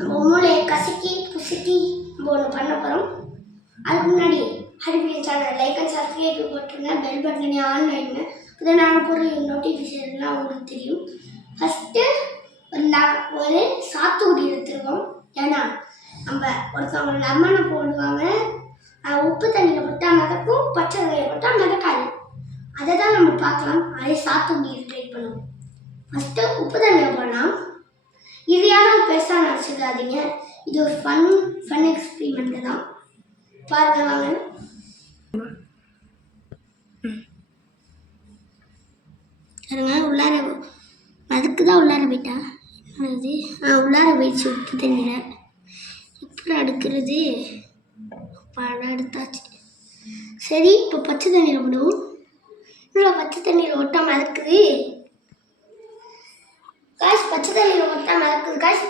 நம்ம மூளையை கசக்கி புசுக்கி நம்ம ஒன்று பண்ண போகிறோம். அதுக்கு முன்னாடி Haripriyan channel like and subscribe போட்டுருங்க, பெல் பட்டனை ஆன் பண்ணிடுங்க. இதை நாங்கள் போகிற நோட்டிஃபிகேஷன்லாம் உங்களுக்கு தெரியும். ஃபஸ்ட்டு ஒரு சாத்துக்குடி எடுத்துருக்கோம். ஏன்னா நம்ம ஒருத்தவங்க லெமனை போடுவாங்க, உப்பு தண்ணியில் போட்டால் மிதக்கும், பச்சை தண்ணியில் போட்டால் மிதக்காது. அதை தான் நம்ம பார்க்கலாம். அதே சாத்துக்குடி ட்ரை பண்ணுவோம். ஃபஸ்ட்டு உப்பு தண்ணியில் போடலாம். இது யாரும் பெருசாக நினச்சிக்காதீங்க, இது ஒரு ஃபன் எக்ஸ்பிரிமெண்ட்டு தான். பாருங்க வாங்க. பாருங்க உள்ளார அதுக்கு தான் உள்ளார போயிட்டா அது உள்ளார போயிடுச்சு உப்பு தண்ணியில். எப்படி அடுக்கிறது? படம் எடுத்தாச்சு. சரி, இப்போ பச்சை தண்ணியில் போடுவோம். இல்லை, பச்சை தண்ணியில் ஒட்டாமல் இருக்குது காய்ஸ். பச்சை தண்ணியில் ஒட்டாமல் இருக்குது காய்ஸ்.